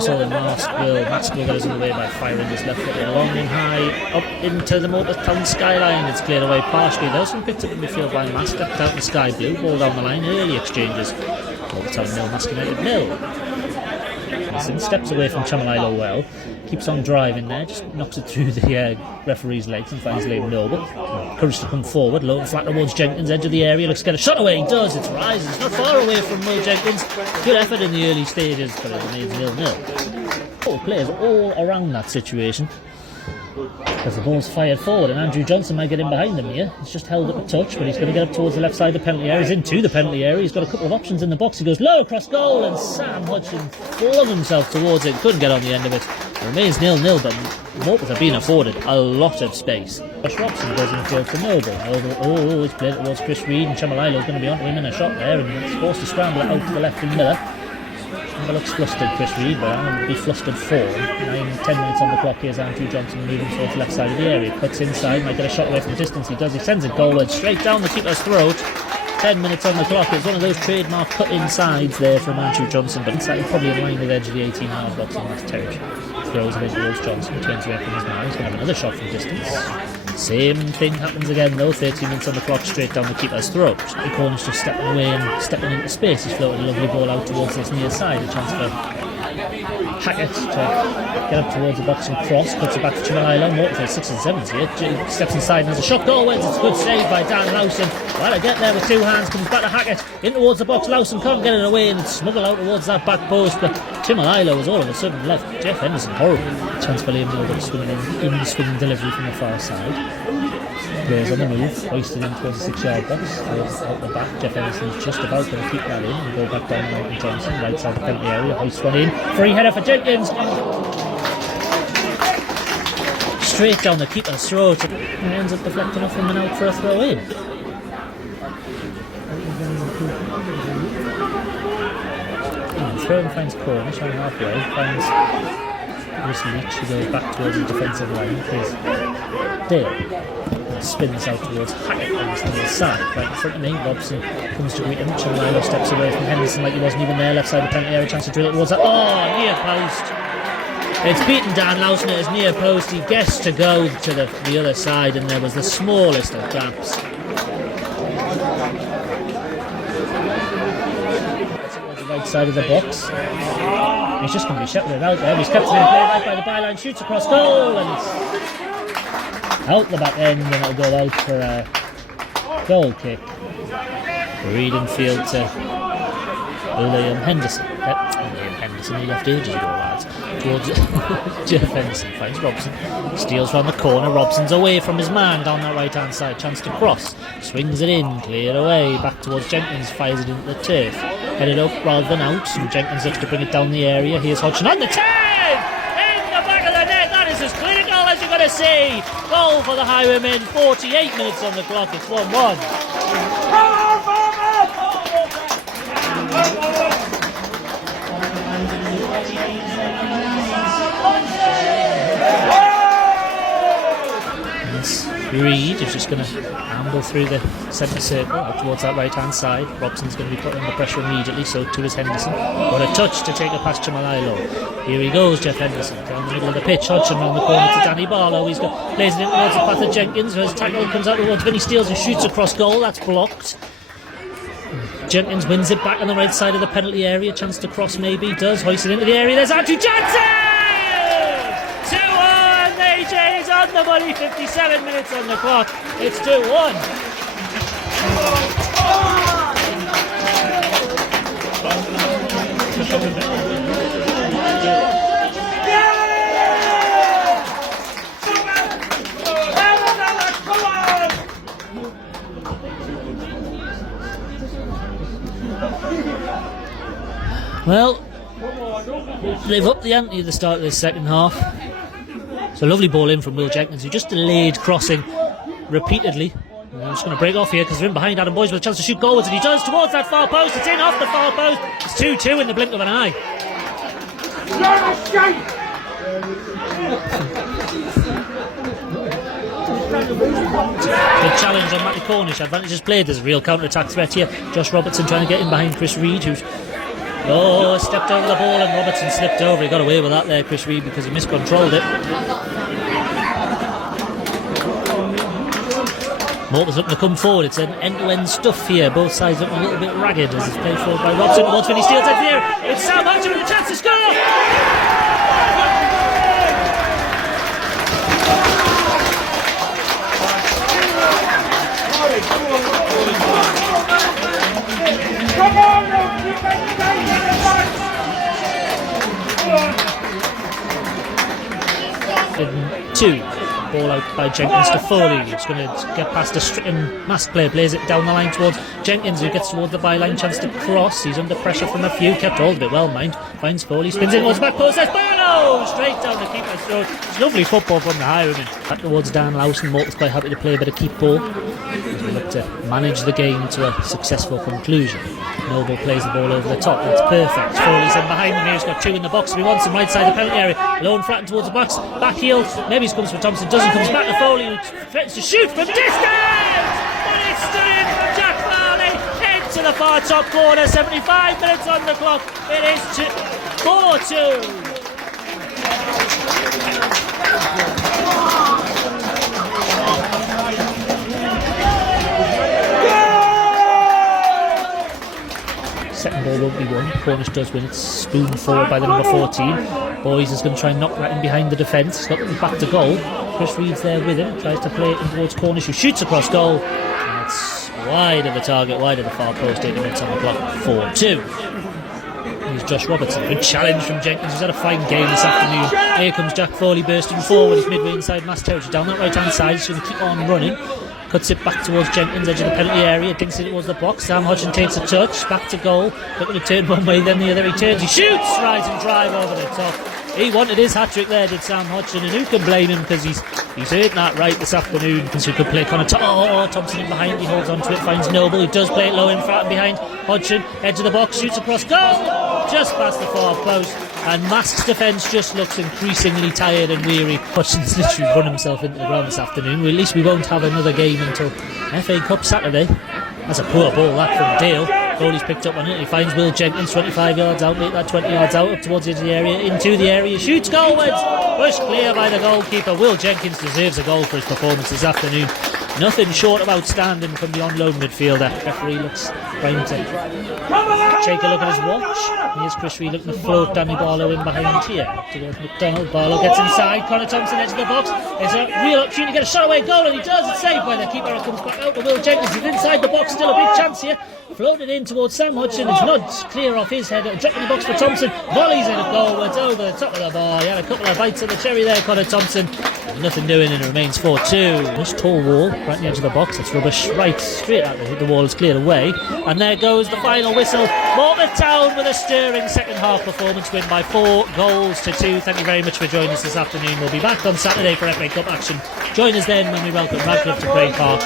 whistle and Marske will goes on the way by firing his left foot long and high up into the Morpeth town skyline. It's cleared away partially. Those from picked up in midfield by Master, out in sky blue, ball down the line, early exchanges. Morpeth town nil, Marske United nil. Steps away from Chimalilo well, keeps on driving there, just knocks it through the referee's legs and finds Liam Noble. Courage to come forward, low and flat towards Jenkins, edge of the area, looks to get a shot away, he does, it's Rises, it's not far away from Will Jenkins. Good effort in the early stages, but it remains 0-0. All players all around that situation, as the ball's fired forward and Andrew Johnson might get in behind him here. He's just held up a touch, but he's going to get up towards the left side of the penalty area. He's into the penalty area, he's got a couple of options in the box. He goes low across goal and Sam Hodgson flung himself towards it, couldn't get on the end of it. It remains 0-0, but Morpeth have been afforded a lot of space. Josh Robson goes in the field for Noble. It's played towards Chris Reid, and Chimalilo's going to be onto him in a shot there, and it's forced to scramble it out to the left in Miller. He looks flustered, Chris Reid, but I'm going to be flustered for 9-10 minutes on the clock. Here's Andrew Johnson moving towards the left side of the area. Cuts inside, might get a shot away from distance. He does, he sends it goalward, straight down the keeper's throat. 10 minutes on the clock. It's one of those trademark cut insides there from Andrew Johnson, but inside probably in line with the edge of the 18-yard box in that territory. Throws it in towards Johnson, turns away from his man. He's going to have another shot from distance. Same thing happens again though, 13 minutes on the clock, straight down the keeper's throat. The corner's just stepping away and stepping into space. He's floated a lovely ball out towards this near side. A chance for Hackett to get up towards the box and cross, puts it back to Chimalilo. Morpeth 6 and 7s here. Steps inside and has a shot goal. It's a good save by Dan Lawson. Well, I get there with two hands, comes back to Hackett, in towards the box. Lawson can't get it away and smuggle out towards that back post, but Chimalilo was all of a sudden left. Jeff Henderson, horrible. Chance for Liam Noble swinging in the swinging delivery from the far side. Players on the move, hoisted in towards the 6-yard box. Out the back, Jeff Henderson's just about going to keep that in and go back down to Martin Johnson, right side of the penalty area, hoist one in. Free header for Jenkins. Straight down the keeper's throat and ends up deflecting off him and out for a throw in. Throw finds Cornish on halfway, finds Chris Leach, who goes back towards the defensive line. Here's Dale. Spins out towards Hackett on the near side, right in front of me. Robson comes to greet him. Chimalilo steps away from Henderson like he wasn't even there. Left side of the penalty area, chance to drill it towards that. Oh, near post. It's beaten Dan Lawson at his near post. He gets to go to the other side, and there was the smallest of gaps. Towards the right side of the box. He's just going to be shepherded out there. He's kept it in play right by the byline, shoots across goal, and it's out the back end, and it'll go out for a goal kick. Reid in field to Liam Henderson. Liam Henderson, he left ages ago, lads. Towards Jeff Henderson finds Robson. Steals round the corner. Robson's away from his man down that right hand side. Chance to cross. Swings it in, cleared away. Back towards Jenkins, fires it into the turf. Headed up rather than out. And Jenkins looks to bring it down the area. Here's Hodgson on the 10! As clinical as you're going to see. Goal for the Highwaymen, 48 minutes on the clock, it's 1-1. Reid is just going to amble through the centre circle out towards that right hand side. Robson's going to be put under pressure immediately, so too is Henderson. What a touch to take it past Chimalilo. Here he goes, Jeff Henderson down the middle of the pitch. Hodgson round the corner to Danny Barlow. He's got plays it in towards the path of Jenkins. His tackle comes out towards Vinny Steels and shoots across goal. That's blocked. Jenkins wins it back on the right side of the penalty area. Chance to cross maybe. Does hoist it into the area. There's Andrew Johnson! 2-1! AJ is on the money. 57 minutes on the clock. It's 2-1. Well, they've upped the ante at the start of this second half. It's a lovely ball in from Will Jenkins, who just delayed crossing repeatedly. And I'm just going to break off here because they're in behind Adam Boyes with a chance to shoot goalwards, and he does towards that far post. It's in off the far post. It's 2-2 in the blink of an eye. Good challenge on Matty Cornish. Advantage is played. There's a real counter-attack threat here. Josh Robertson trying to get in behind Chris Reid, who's Oh, stepped over the ball and Robertson slipped over. He got away with that there, Chris Reid, because he miscontrolled it. Morpeth looking to come forward. It's an end-to-end stuff here. Both sides looking a little bit ragged as it's played forward by Robson. Once when he steals it there, it's Sam Hodgson with a chance to score! Two. Ball out by Jenkins to Foalle. He's going to get past a stricken Marske player, plays it down the line towards Jenkins, who gets towards the byline, chance to cross. He's under pressure from a few, kept hold of it well, mind. Finds Foalle, spins in towards the back post, that's Barlow! Straight down the keeper's throat. It's lovely football from the highwayman. Back towards Dan Lowson. Morpeth's quite happy to play a bit of keep ball as we look to manage the game to a successful conclusion. Noble plays the ball over the top, that's perfect. Foley's in behind him here, he's got two in the box. He wants him right side of the penalty area. Lone flattened towards the box, back heel. Maybe he comes for Thompson, doesn't, comes back to Foalle, who threatens to shoot from distance! But it's stood in from Jack Foalle into the far top corner. 75 minutes on the clock. It is 4-2. Second ball won't be won. Cornish does win. It's spooned forward by the number 14. Boys is going to try and knock that in behind the defence. He's got it back to goal. Chris Reid's there with him. Tries to play it in towards Cornish, who shoots across goal. And it's wide of the target, wide of the far post. 8 minutes on the clock. 4-2. Here's Josh Robertson. Good challenge from Jenkins. He's had a fine game this afternoon. Here comes Jack Foalle bursting forward. He's midway inside Marske territory. Down that right hand side. He's going to keep on running. Cuts it back towards Jenkins, edge of the penalty area, dinks it towards the box. Sam Hodgson takes a touch, back to goal. Looking to turn one way, then the other. He turns, he shoots, rise and drive over the top. He wanted his hat-trick there, did Sam Hodgson, and who can blame him, because he's heard that right this afternoon, because he could play Connor Thompson in behind. He holds on to it, finds Noble. He does play it low in front and behind. Hodgson, edge of the box, shoots across goal, just past the far post. And Maske's defence just looks increasingly tired and weary. Hodgson's literally run himself into the ground this afternoon. Well, at least we won't have another game until FA Cup Saturday. That's a poor ball that from Dale. Goalie's picked up on it. He finds Will Jenkins 25 yards out, make that 20 yards out, up towards the edge of the area, into the area, shoots goalwards, pushed clear by the goalkeeper. Will Jenkins deserves a goal for his performance this afternoon. Nothing short of outstanding from the on-loan midfielder. Referee looks trying to take a look at his watch. Here's Chris Reid looking to float Danny Barlow in behind here. Towards McDonald. Barlow gets inside. Connor Thompson edge of the box. There's a real opportunity to get a shot away goal, and he does. It's saved by the keeper. It comes back out to Will Jenkins. He's inside the box. Still a big chance here. Floated in towards Sam Hodgson. It's nudged clear off his head. Drop in the box for Thompson. Volleys it goalwards over the top of the bar. He had a couple of bites of the cherry there, Connor Thompson. Nothing doing, and it remains 4-2. This tall wall right on the edge of the box. It's rubbish right straight out the wall is cleared away, and there goes the final whistle. Morpeth Town with a stirring second half performance, win by 4-2. Thank you very much for joining us this afternoon. We'll be back on Saturday for FA Cup action. Join us then when we welcome Radcliffe to Bray Park.